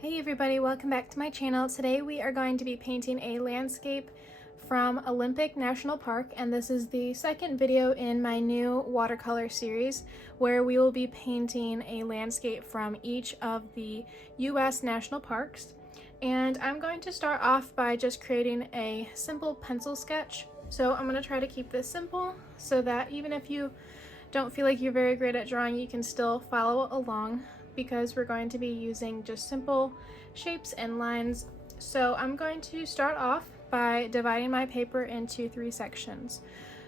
Hey everybody, welcome back to my channel. Today we are going to be painting a landscape from Olympic National Park, and this is the second video in my new watercolor series where we will be painting a landscape from each of the US national parks. And I'm going to start off by just creating a simple pencil sketch. So I'm going to try to keep this simple so that even if you don't feel like you're very great at drawing, you can still follow along, because we're going to be using just simple shapes and lines. So I'm going to start off by dividing my paper into 3 sections.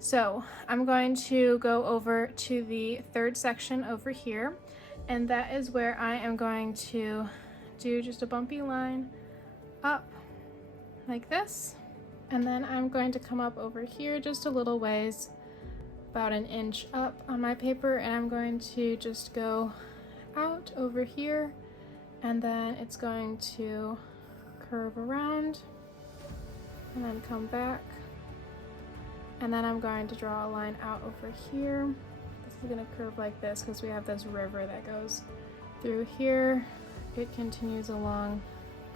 So I'm going to go over to the third section over here, and that is where I am going to do just a bumpy line up like this. And then I'm going to come up over here just a little ways, about an inch up on my paper, and I'm going to just go out over here, and then it's going to curve around and then come back, and then I'm going to draw a line out over here. This is going to curve like this because we have this river that goes through here. It continues along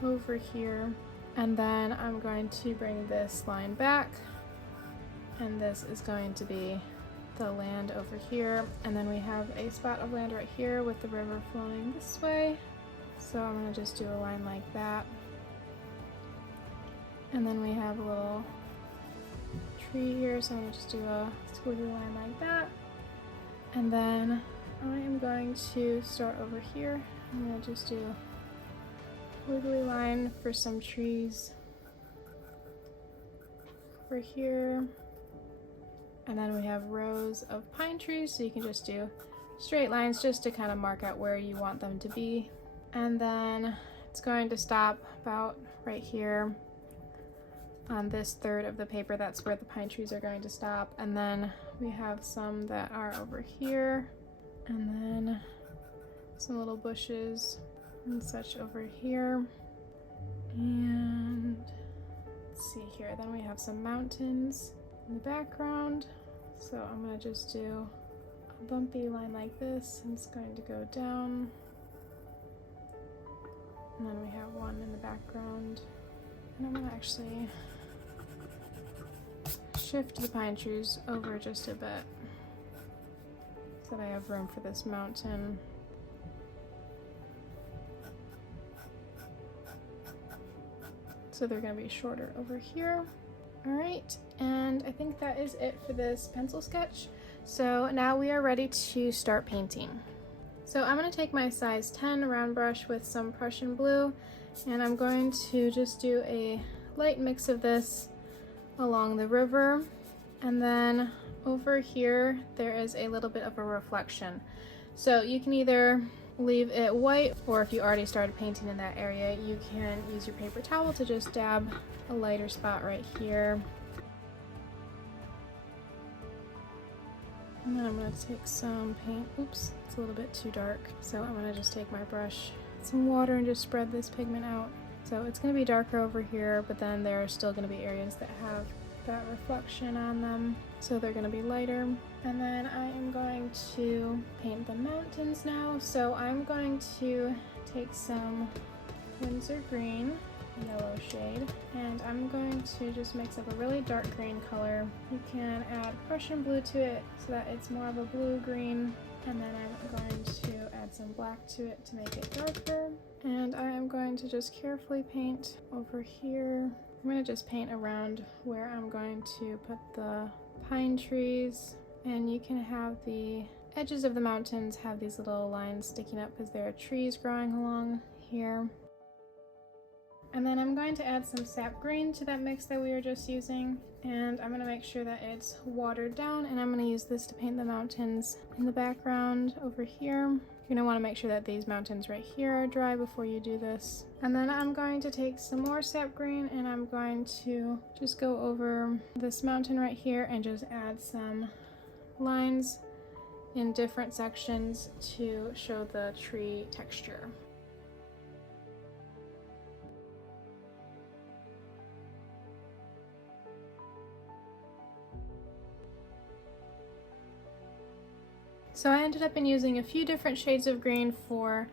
over here, and then I'm going to bring this line back, and this is going to be the land over here, and then we have a spot of land right here with the river flowing this way. So I'm going to just do a line like that, and then we have a little tree here, so I'm going to just do a squiggly line like that, and then I am going to start over here. I'm going to just do a wiggly line for some trees over here. And then we have rows of pine trees, so you can just do straight lines just to kind of mark out where you want them to be. And then it's going to stop about right here on this third of the paper. That's where the pine trees are going to stop. And then we have some that are over here, and then some little bushes and such over here. And let's see here, then we have some mountains in the background. So I'm going to just do a bumpy line like this, and it's going to go down, and then we have one in the background, and I'm going to actually shift the pine trees over just a bit so that I have room for this mountain. So they're going to be shorter over here. Alright, and I think that is it for this pencil sketch. So now we are ready to start painting. So I'm going to take my size 10 round brush with some Prussian blue, and I'm going to just do a light mix of this along the river. And then over here there is a little bit of a reflection. So you can either leave it white, or if you already started painting in that area, you can use your paper towel to just dab a lighter spot right here. And then I'm going to take some paint. Oops, it's a little bit too dark. So I'm going to just take my brush, some water, and just spread this pigment out. So it's going to be darker over here, but then there are still going to be areas that have that reflection on them, so they're going to be lighter. And then I am going to paint the mountains now. So I'm going to take some Windsor green, yellow shade, and I'm going to just mix up a really dark green color. You can add Prussian blue to it so that it's more of a blue green, and then I'm going to add some black to it to make it darker. And I am going to just carefully paint over here. I'm going to just paint around where I'm going to put the pine trees, and you can have the edges of the mountains have these little lines sticking up because there are trees growing along here. And then I'm going to add some sap green to that mix that we were just using, and I'm going to make sure that it's watered down, and I'm going to use this to paint the mountains in the background over here. You're going to want to make sure that these mountains right here are dry before you do this. And then I'm going to take some more sap green, and I'm going to just go over this mountain right here and just add some lines in different sections to show the tree texture. So I ended up using a few different shades of green for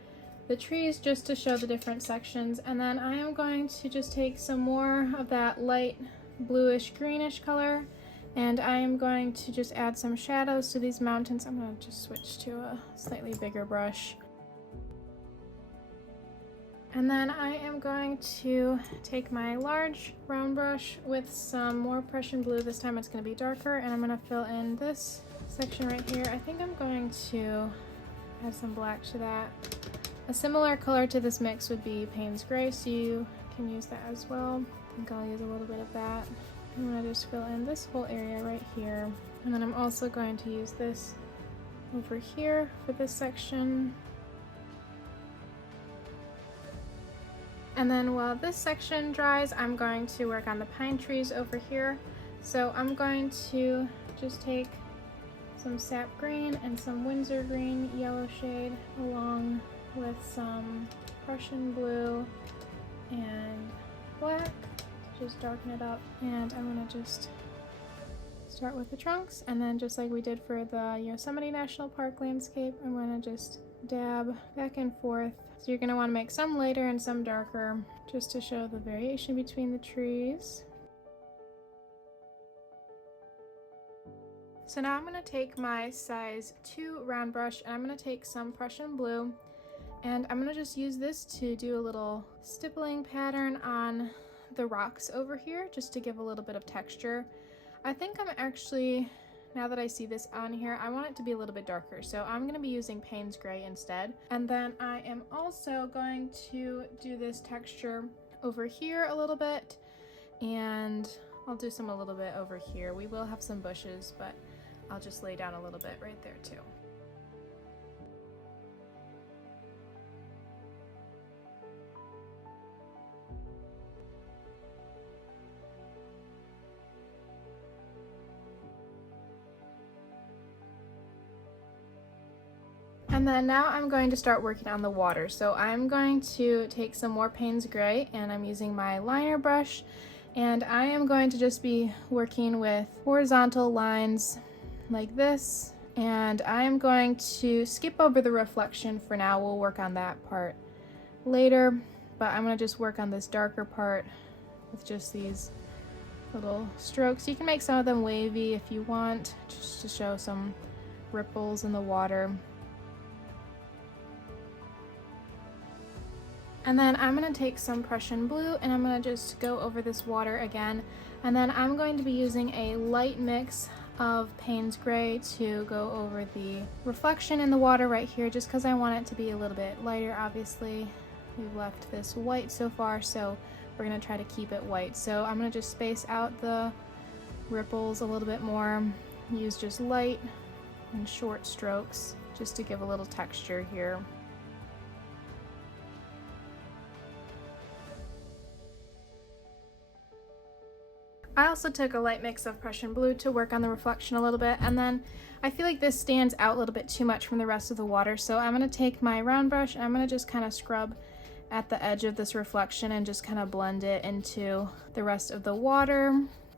the trees just to show the different sections. And then I am going to just take some more of that light bluish greenish color, and I am going to just add some shadows to these mountains. I'm going to just switch to a slightly bigger brush. And then I am going to take my large round brush with some more Prussian blue. This time it's going to be darker, and I'm going to fill in this section right here. I think I'm going to add some black to that. A similar color to this mix would be Payne's Gray, so you can use that as well. I think I'll use a little bit of that. I'm going to just fill in this whole area right here. And then I'm also going to use this over here for this section. And then while this section dries, I'm going to work on the pine trees over here. So I'm going to just take some sap green and some Windsor green yellow shade along with some Prussian blue and black to just darken it up. And I'm going to just start with the trunks, and then just like we did for the Yosemite National Park landscape, I'm going to just dab back and forth. So you're going to want to make some lighter and some darker just to show the variation between the trees. So now I'm going to take my size 2 round brush, and I'm going to take some Prussian blue, and I'm going to just use this to do a little stippling pattern on the rocks over here just to give a little bit of texture. I think I'm actually, now that I see this on here, I want it to be a little bit darker, so I'm going to be using Payne's Gray instead. And then I am also going to do this texture over here a little bit, and I'll do some a little bit over here. We will have some bushes, but I'll just lay down a little bit right there too. And then now I'm going to start working on the water. So I'm going to take some more Payne's Gray, and I'm using my liner brush, and I am going to just be working with horizontal lines like this, and I am going to skip over the reflection for now. We'll work on that part later, but I'm going to just work on this darker part with just these little strokes. You can make some of them wavy if you want, just to show some ripples in the water. And then I'm going to take some Prussian blue, and I'm going to just go over this water again. And then I'm going to be using a light mix of Payne's Gray to go over the reflection in the water right here, just because I want it to be a little bit lighter. Obviously, we've left this white so far, so we're going to try to keep it white. So I'm going to just space out the ripples a little bit more, use just light and short strokes just to give a little texture here. I also took a light mix of Prussian blue to work on the reflection a little bit, and then I feel like this stands out a little bit too much from the rest of the water, so I'm going to take my round brush and I'm going to just kind of scrub at the edge of this reflection and just kind of blend it into the rest of the water.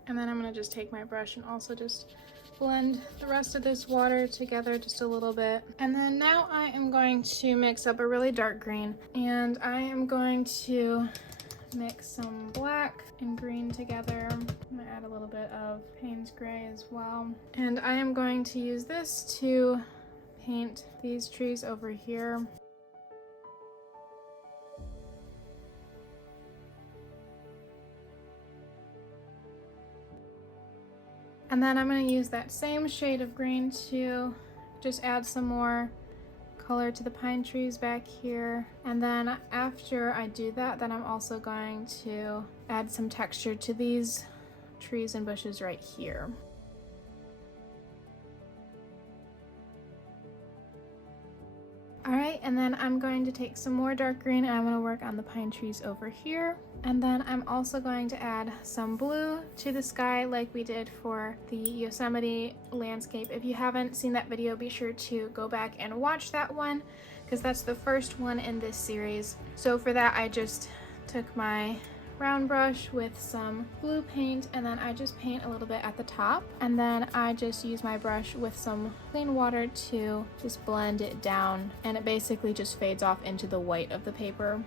And then I'm going to just take my brush and also just blend the rest of this water together just a little bit. And then now I am going to mix up a really dark green, and I am going to mix some black and green together. I'm gonna add a little bit of Payne's Gray as well. And I am going to use this to paint these trees over here. And then I'm going to use that same shade of green to just add some more color to the pine trees back here. And then after I do that, then I'm also going to add some texture to these trees and bushes right here. Alright, and then I'm going to take some more dark green and I'm going to work on the pine trees over here. And then I'm also going to add some blue to the sky like we did for the Yosemite landscape. If you haven't seen that video, be sure to go back and watch that one, because that's the first one in this series. So for that, I just took my round brush with some blue paint, and then I just paint a little bit at the top, and then I just use my brush with some clean water to just blend it down, and it basically just fades off into the white of the paper.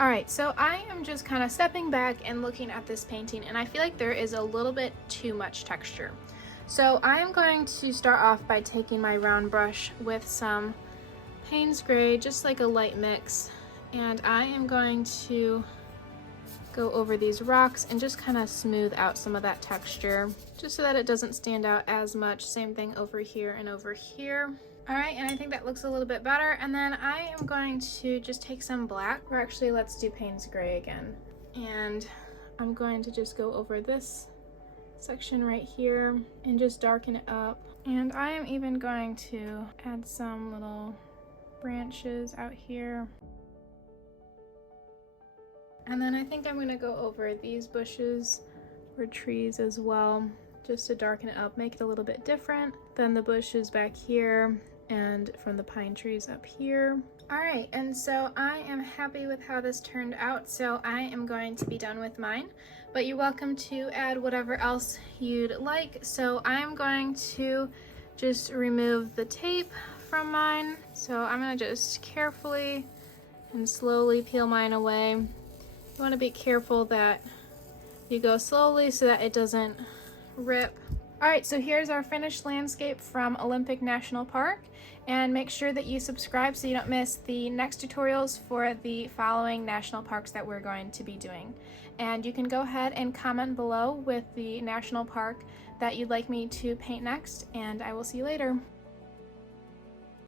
Alright, so I am just kind of stepping back and looking at this painting, and I feel like there is a little bit too much texture. So I am going to start off by taking my round brush with some Payne's Gray, just like a light mix, and I am going to go over these rocks and just kind of smooth out some of that texture, just so that it doesn't stand out as much. Same thing over here and over here. Alright, and I think that looks a little bit better, and then I am going to just take some black, or actually let's do Payne's Gray again, and I'm going to just go over this section right here and just darken it up, and I am even going to add some little branches out here, and then I think I'm going to go over these bushes or trees as well, just to darken it up, make it a little bit different than the bushes back here and from the pine trees up here. Alright, and so I am happy with how this turned out, so I am going to be done with mine, but you're welcome to add whatever else you'd like. So I'm going to just remove the tape from mine, so I'm going to just carefully and slowly peel mine away. You want to be careful that you go slowly so that it doesn't rip. Alright, so here's our finished landscape from Olympic National Park, and make sure that you subscribe so you don't miss the next tutorials for the following national parks that we're going to be doing. And you can go ahead and comment below with the national park that you'd like me to paint next, and I will see you later.